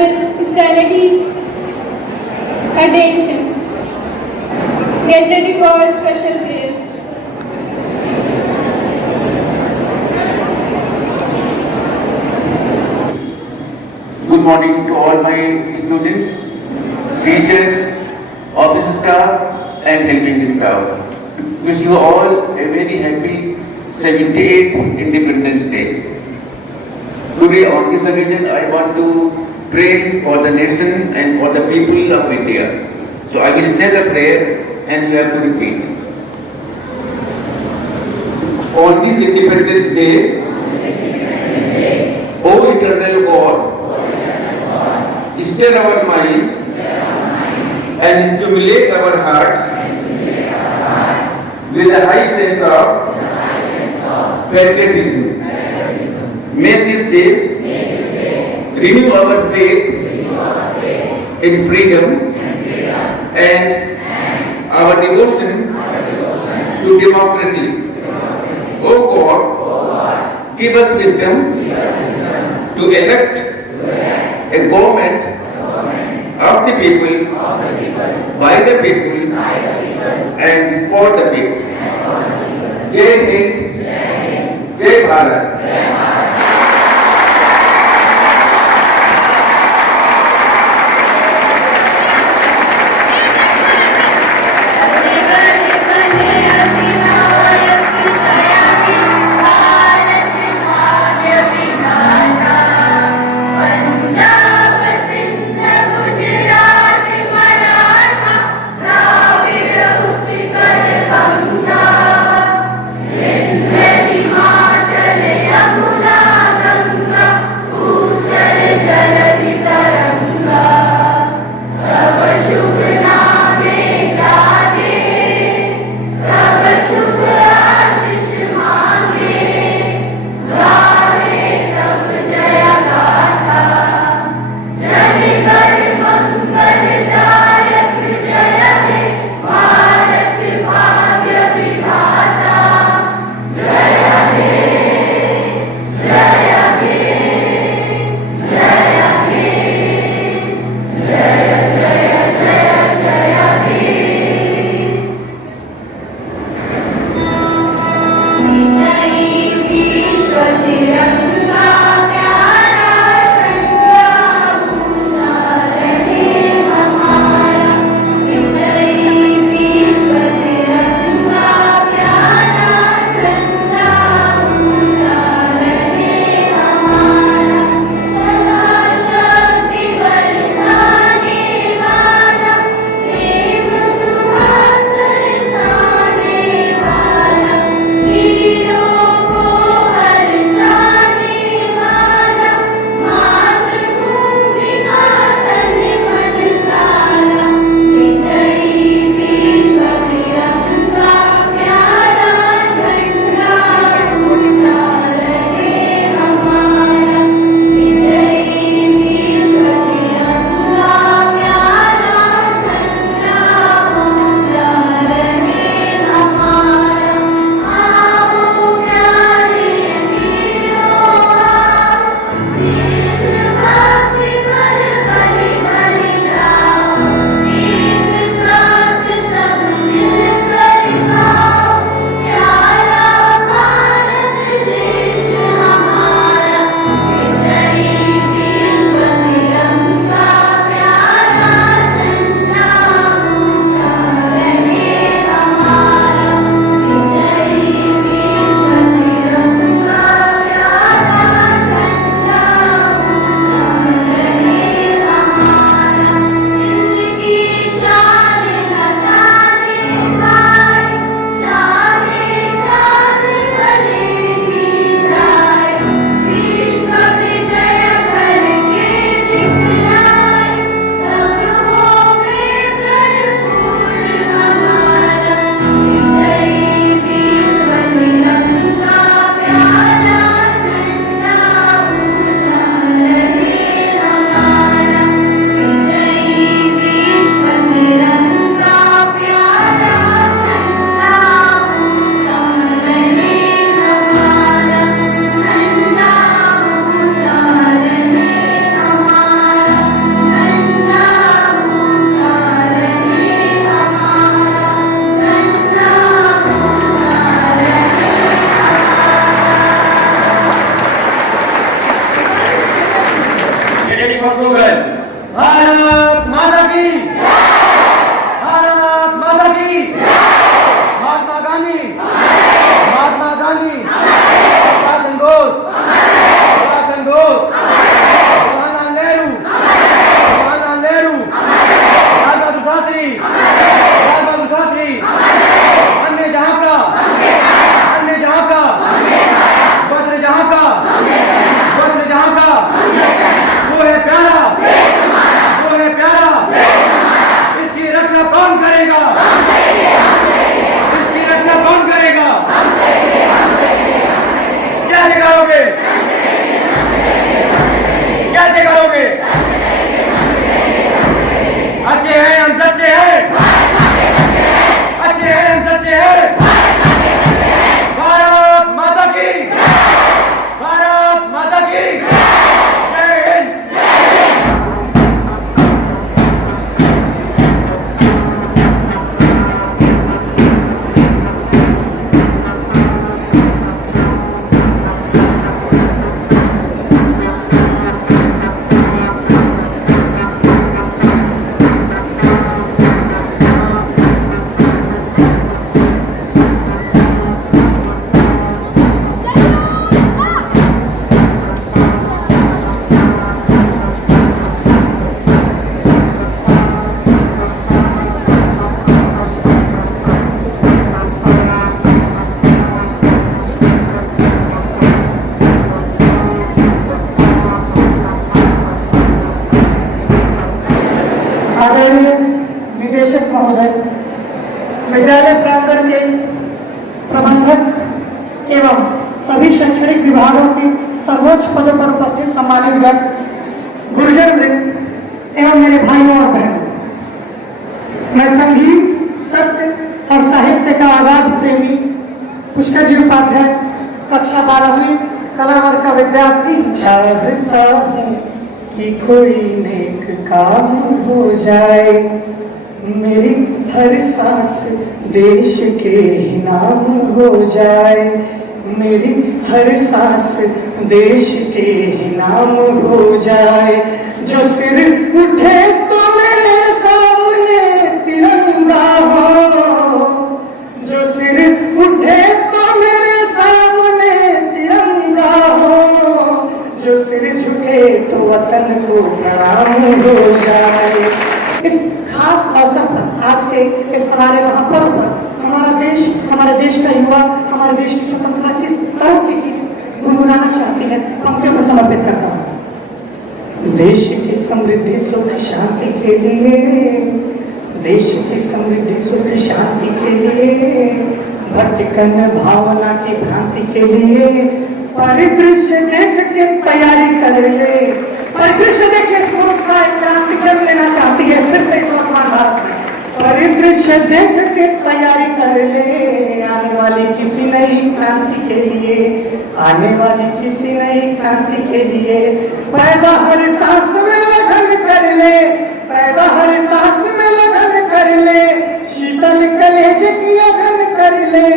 His Stylities attention. Get ready for a special prayer. Good morning to all my students, teachers, office staff and helping staff. Wish you all a very happy 78th Independence Day. Today on this occasion I want to pray for the nation and for the people of India. So I will say the prayer and you have to repeat. On this Independence Day, O eternal God, stir our minds and stimulate our hearts with a high sense of patriotism. May this day renew our faith in freedom and our devotion to democracy. O God, give us wisdom to elect a government of the people, by the people, and for the people. Jai Hind, Jai Bharat. Yamuna स्वराष्ट्री अन्य जहां का अन्य जहां का वज्र जहां का वज्र जहां का वो है प्यारा वो है प्यारा। इसकी रक्षा कौन करेगा इसकी रक्षा कौन करेगा कैसे करोगे कैसे करोगे। अच्छे हैं हम सच्चे हैं अच्छे हैं हम सच्चे हैं। भारत माता की भारत माता की जय हिंद। आदरणीय निदेशक महोदय, विद्यालय प्रांगण के प्रबंधक एवं सभी शैक्षणिक विभागों के सर्वोच्च पदों पर उपस्थित सम्मानित गण, गुरुजन वृंद एवं मेरे भाइयों और बहनों, मैं संगीत सत्य और साहित्य का आगाध प्रेमी पुष्कर जी उपाध्याय कक्षा 12वीं कला वर्ग का विद्यार्थी चाहता हूँ कि कोई नेक काम हो जाए, मेरी हर सांस देश के नाम हो जाए, मेरी हर सांस देश के नाम हो जाए। जो सिर उठे तो मेरे सामने तिरंगा हो, जो सिर उठे तो मेरे सामने तिरंगा हो, जो सिर झुके तो वतन को प्रणाम हो जाए। इस खास अवसर पर आज के इस हमारे महापर्व पर हमारे देश का युवा हमारे देश की स्वतंत्रता किस तरह की गुनगुनाना चाहती है, पंक्तियों में समर्पित करता हूँ। देश की समृद्धि सुख शांति के लिए, देश की समृद्धि सुख शांति के लिए, भटकन भावना की भ्रांति के लिए परिदृश्य देख के तैयारी कर ले, परिदृश्य देख के क्रांति जन्म लेना चाहती है फिर से इस वर्तमान भारत में। परिदृश्य देख के तैयारी कर ले, आने वाली किसी नई क्रांति के लिए, आने वाली किसी नई क्रांति के लिए। पैदा हर सांस में लगन कर ले, पैदा हर सांस में लगन कर ले, शीतल कलेज की अगन कर ले,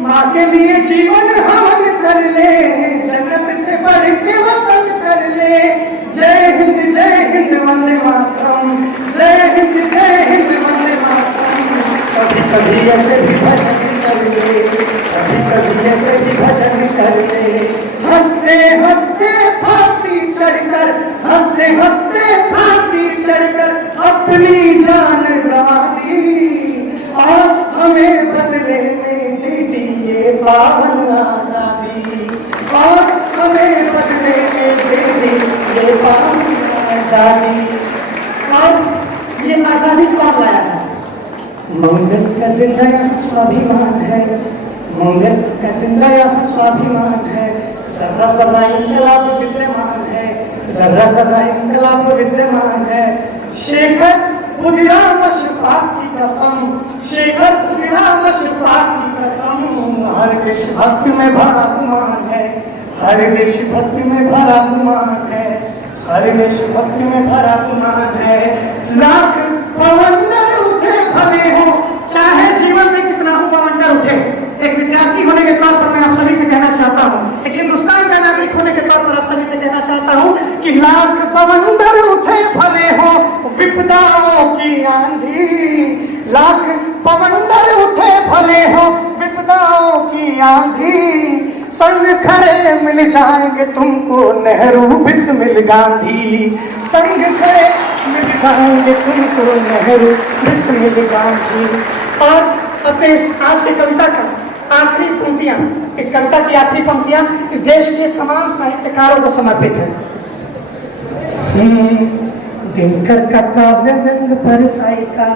माँ के लिए जीवन हवन कर ले, जन्नत से बढ़ के वतन कर ले। जय हिंद वंदे मातरम, जय हिंद वंदे मातरम। कभी कभी ऐसे भी भजन कर ले, कभी कभी ऐसे भी भजन कर ले। हंसते हंसते फांसी चढ़कर, हंसते हंसते फांसी चढ़कर अपनी जान गंवा दी, और हमें बदले में दे दी ये पावन आजादी, और हमें बदले में दे दी ये पावन आजादी। और ये आजादी कौन लाया है? मंगल का जिंदा यहाँ स्वाभिमान है, मंगल का जिंदा यहाँ स्वाभिमान है। जर्रा जर्रा इंकलाब विद्यमान है, जर्रा जर्रा इंकलाब विद्यमान है। शेखर खुदिराम अशफाक की कसम, शेखर खुदिराम अशफाक की कसम। हर देशभक्त में भरा गुमान है, हर देशभक्त में भरा गुमान है, हर देशभक्त में भरा गुमान है। लाख पवंडर उठे भले हो, चाहे जीवन में कितना हो पवंडर उठे। एक विद्यार्थी होने के तौर पर मैं आप सभी से कहना चाहता हूँ, एक हिंदुस्तान का नागरिक होने के तौर पर आप सभी से कहना चाहता हूँ कि लाख पवंडर उठे भले हो विपदाओं की आंधी, लाख पवंडर उठे भले हो विपदाओं की आंधी। संग खड़े मिल जाएंगे तुमको नेहरू बिस्मिल गांधी, संग खड़े मिल जाएंगे तुमको नेहरू बिस्मिल गांधी। और अपने आज की कविता का आखिरी पंक्तियां, इस कविता की आखिरी पंक्तियां इस देश के तमाम साहित्यकारों को समर्पित है। दिनकर का काव्य व्यंग पर सायिका,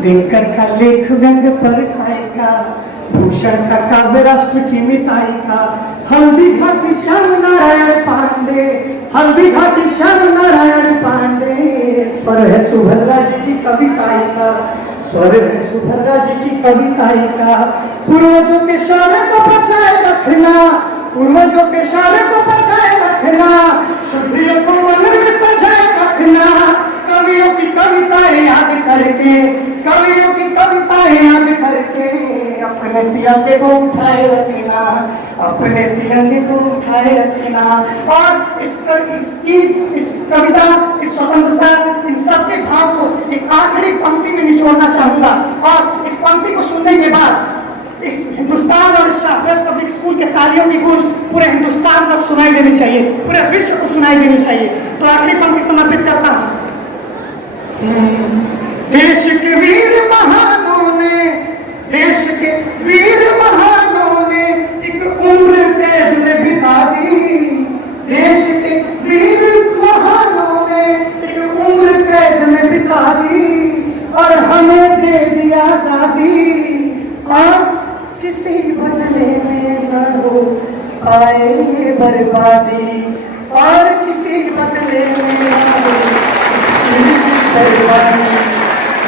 दिनकर का लेख व्यंग पर सायिका, भूषण का काव्य राष्ट्र की मिताइका, हल्दी घाटी श्याम नारायण पांडे, हल्दी घाटी श्याम नारायण पांडे, स्वर है सुभद्रा जी की कविताइका, स्वर है सुभद्रा जी की कविताइका, पूर्वजों के शौर्य को बचाए रखना, पूर्वजों के शौर्य को बचाए रखना, शुद्धियों को मन में सजाए रखना, कवियों की कविताएं याद करके, कवियों की कविताएं याद करके, अपने तिरंगे को उठाए रखना, अपने तिरंगे को उठाए रखना। और इस कविता, इस स्वतंत्रता, इन सबके भाव को एक आखिरी पंक्ति में निचोड़ना चाहूंगा। और इस पंक्ति को सुनने के बाद इस हिंदुस्तान और शाहबाद पब्लिक स्कूल के तालियों की गूंज पूरे हिंदुस्तान को सुनाई देनी चाहिए, पूरे विश्व को सुनाई देनी चाहिए। तो आखिरी पंक्ति समर्पित करता हूँ। देश के वीर महानों ने, देश के वीर महानों ने एक उम्र कैद में बिता दी, देश के वीर महानों ने एक उम्र कैद में बिता दी, और हमें दे दिया आजादी, और किसी बदले में न हो आए ये बर्बादी, और किसी बदले में न हो बर्बादी।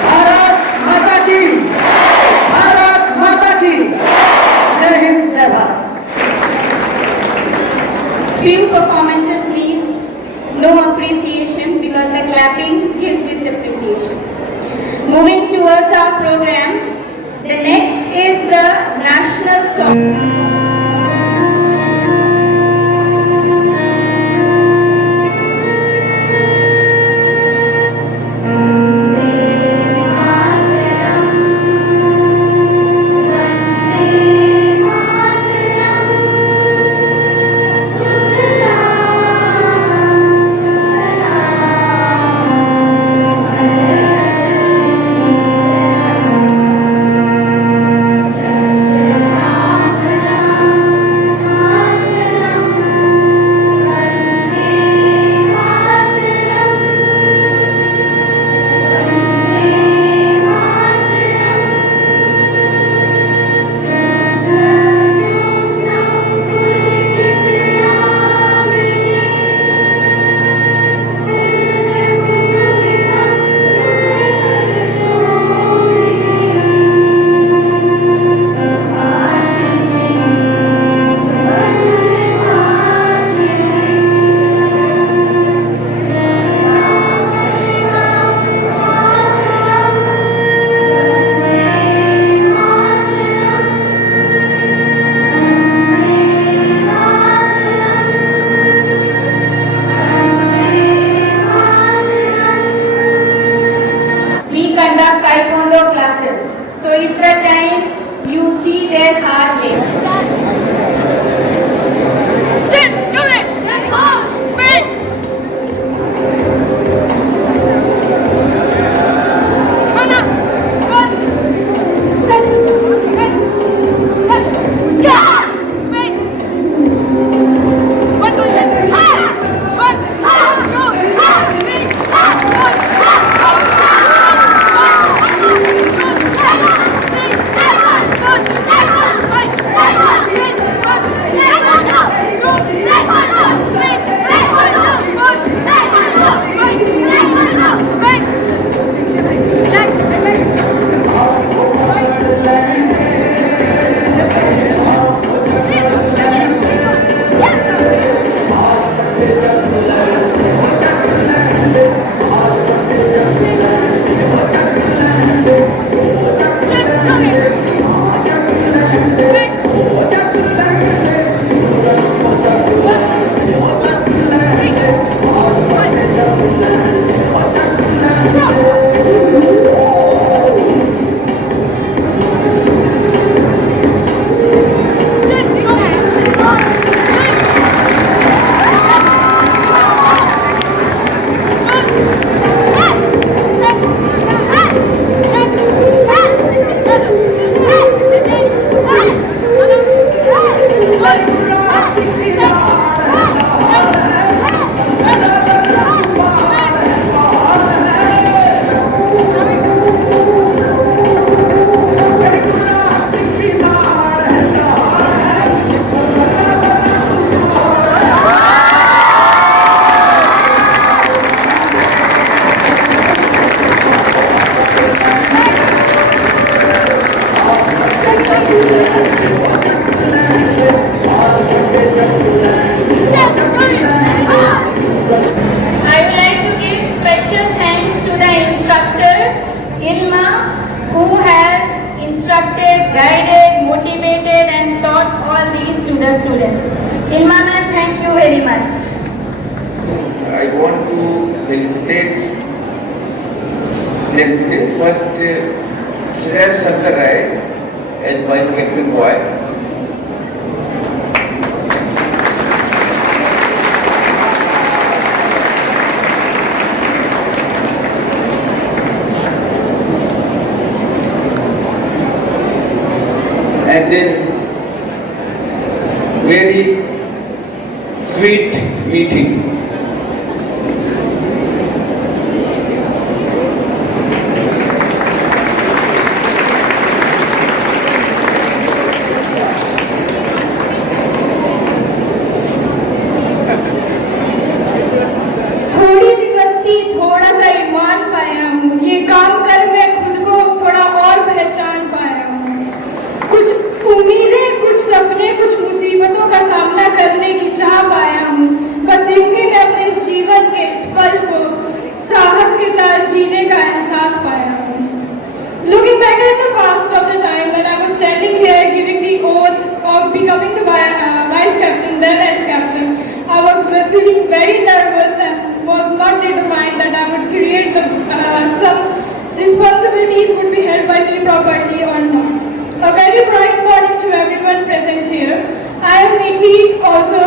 भारत माता की, भारत माता की जय हिंद, जय Bharat. Few performances needs no appreciation because the clapping gives this appreciation. Moving towards our program, the next is the national song. who has instructed, guided, motivated and taught all these to the students. Ilma ma'am, thank you very much. I want to felicitate the first Shreya Shankar Rai as Vice Captain Boy. And then very sweet meeting. थोड़ी सी मस्ती थोड़ा सा ईमान पाया हूँ, ये काम कर मैं खुद को थोड़ा और पहचान पाया हूँ। कुछ उम्मीदें, कुछ सपने, कुछ मुसीबतों का सामना करने की चाह पाया हूँ। बस यूं ही मैं अपने इस जीवन के इस पल को साहस के साथ जीने का एहसास पाया हूँ। Looking back at the past of the time when I was standing here giving the oath of becoming the vice captain, then as captain, I was feeling very nervous and was not determined that I would create some responsibilities would be held by me properly or not. A very bright morning to everyone present here. I am Meethi, also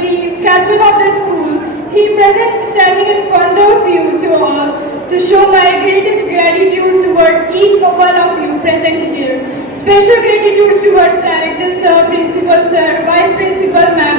the captain of the school. He present standing in front of you to all to show my greatest gratitude towards each one of you present here. Special gratitude towards director sir, principal sir, vice principal ma'am,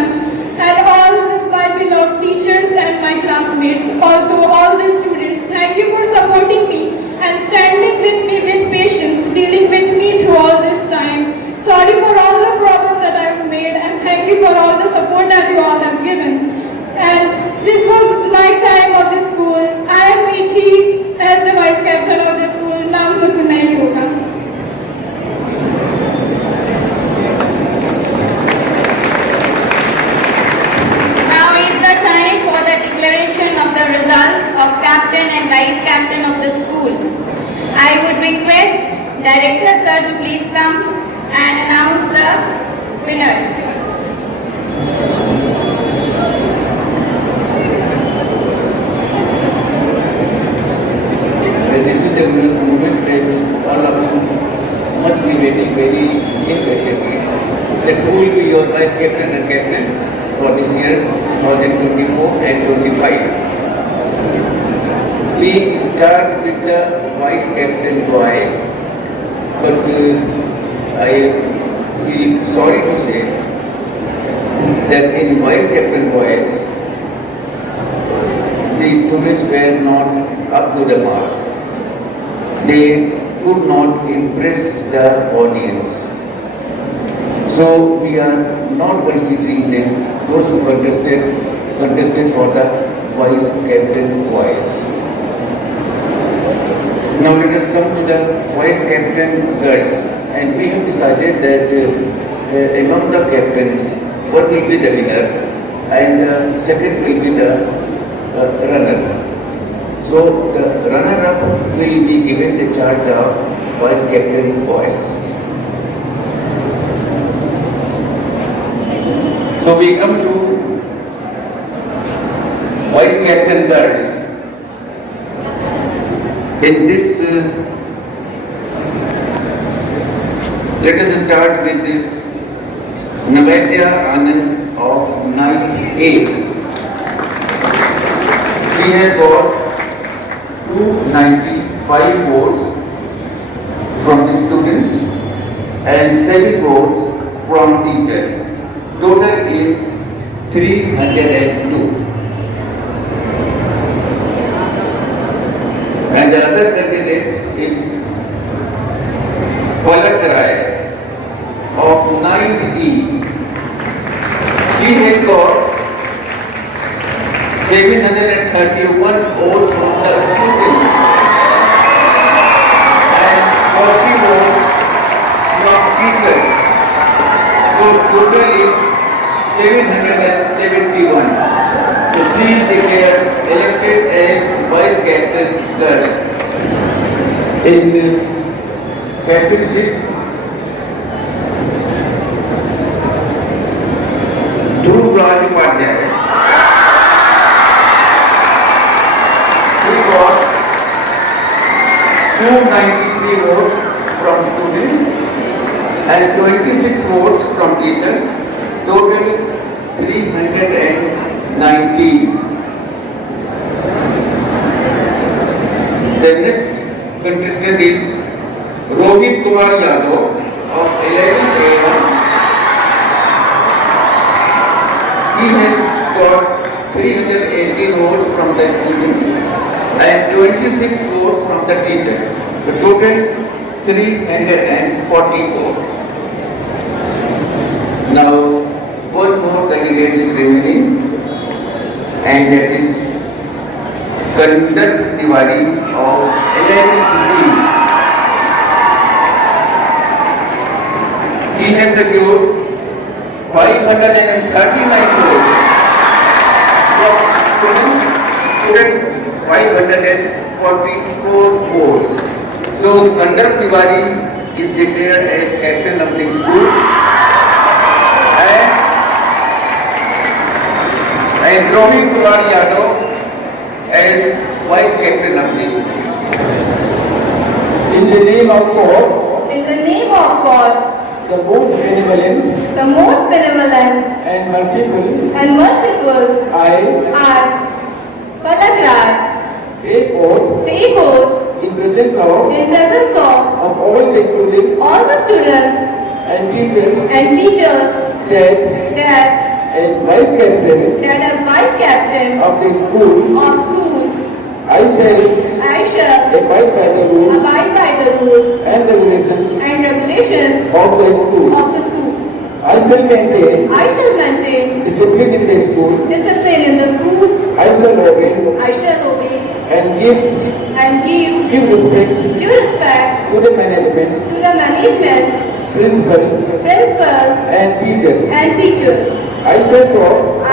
and all my beloved teachers and my classmates. Also all the students. Thank you for supporting me and standing with me with patience, dealing with me through all this time. Sorry for all the problems that I've made and thank you for all the support that you all have given. And this was my time of the school. I am Meethi as the vice captain of the school. नाम तो सुना ही होगा. Now is the time for the declaration of the results of captain and vice captain of the school. I would request director sir to please come and announce the winners. This is the moment that all of you must be waiting very impatiently. That who will be your vice captain and captain for this year 2024 and 25. We start with the vice captain boys, but I feel sorry to say that in vice captain boys, the students were not up to the mark. They could not impress the audience. So we are not considering them, those who contested for the vice captain boys. Now let us come to the vice captain girls, and we have decided that among the captains, one will be the winner and second will be the runner. So the runner-up will be given the charge of vice captain boys. So we come to vice captain girls. In this, let us start with Navedya Anand of 9th A. She has got 295 votes from the students and 7 votes from teachers. Total is 302. And the other candidate is Palak Rai of 9th E. She has got 731 votes from the students and 40 votes from teachers. So total is 771. So please declare elected as vice captain girl. In characteristics. Dhruv Raj Upadhyay. He got 293 votes from students and 26 votes from teachers, total 390. The next contestant is Rohit Kumar Yadav of 11th A1. He has got 380 votes from the students and 26 votes from the teachers. The total 344. Now, one more candidate is remaining, and that is Karinder Tiwari of 11th B. He has secured 539 votes from student 544 votes. So Karinder Tiwari is declared as captain of the school, and Rohit Kumar Yadav as vice captain of the school. In the name of God, In the name of God, the most benevolent the most benevolent and merciful, and merciful, I Palak Raj, take oath take oath in presence of in presence of all the students all the students and teachers and teachers that that as vice captain as vice captain of the school, of school, I shall abide by the rules by the rules and regulations and regulations of the school. of the school. I shall maintain I shall maintain discipline in the school. discipline in the school. I shall obey I shall obey and give and give respect due respect to the management, to the management, principal principal, and teachers. and teachers. I shall talk I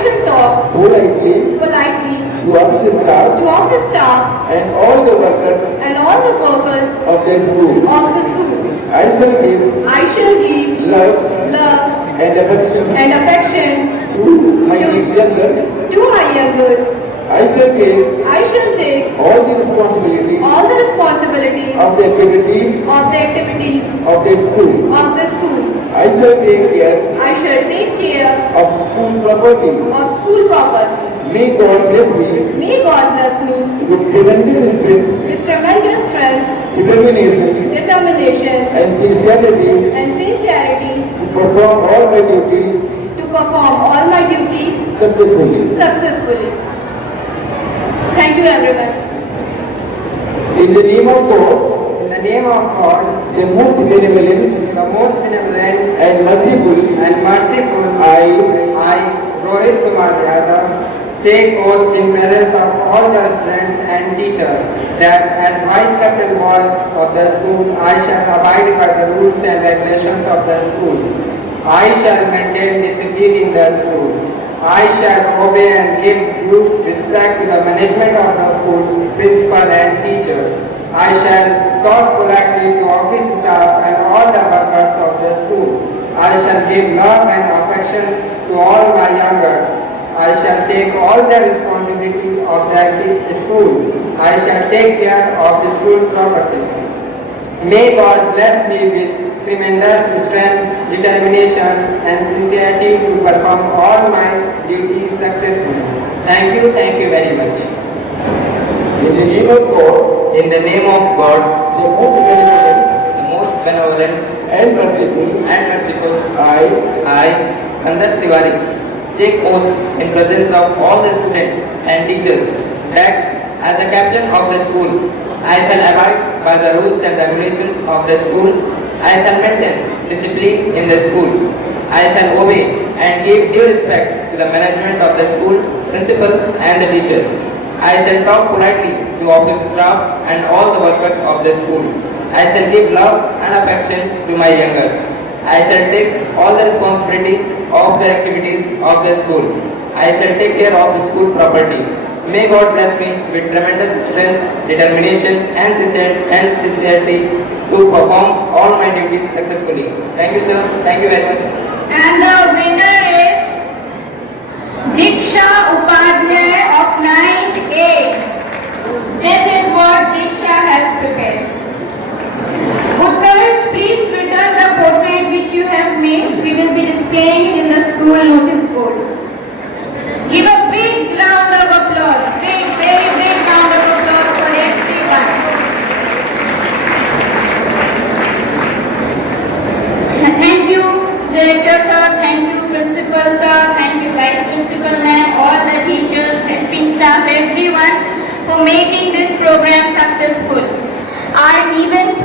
shall talk politely politely to office staff to all the staff and all the workers and all the workers of the school. of the school. I shall give I shall give love love and affection and affection to my youngers. to my youngers. I shall take I shall take all the responsibility all the responsibility of the activities of the activities of the school. of the school. I shall take care I shall take care of school property. of school property. May God bless me May God bless me with tremendous strength, with tremendous strength, determination, determination, and sincerity and sincerity to perform all my duties to perform all my duties successfully. successfully. Thank you, everyone. In the name of God, In the name of God, the most benevolent the most benevolent and merciful, and merciful, I, Rohit Kumar Yadav, take oath in presence of all the students and teachers that as vice captain of the school, I shall abide by the rules and regulations of the school. I shall maintain discipline in the school. I shall obey and give due respect to the management of the school, principal and teachers. I shall talk politely to office staff and all the workers of the school. I shall give love and affection to all my youngers. I shall take all the responsibility of the school. I shall take care of the school property. May God bless me with tremendous strength, determination, and sincerity to perform all my duties successfully. Thank you very much. in the name of God, In the name of God, the most benevolent the most benevolent and merciful, and merciful, I, Kandar Tiwari, take oath in presence of all the students and teachers that as a captain of the school, I shall abide by the rules and regulations of the school. I shall maintain discipline in the school. I shall obey and give due respect to the management of the school, principal and the teachers. I shall talk politely to office staff and all the workers of the school. I shall give love and affection to my youngers. I shall take all the responsibility of the activities of the school. I shall take care of the school property. May God bless me with tremendous strength, determination and sincerity to perform all my duties successfully. Thank you, sir. Thank you very much. And the winner is Diksha Upadhyay of 9th A. This is what Diksha has prepared. Utkarsh, please return the portrait which you have made. We will be displaying in the school notice board. Give a big round of applause. Big, very big round of applause for everyone. Thank you, Director sir. Thank you, Principal sir. Thank you, Vice Principal ma'am, all the teachers, helping staff, everyone for making this program successful. Our event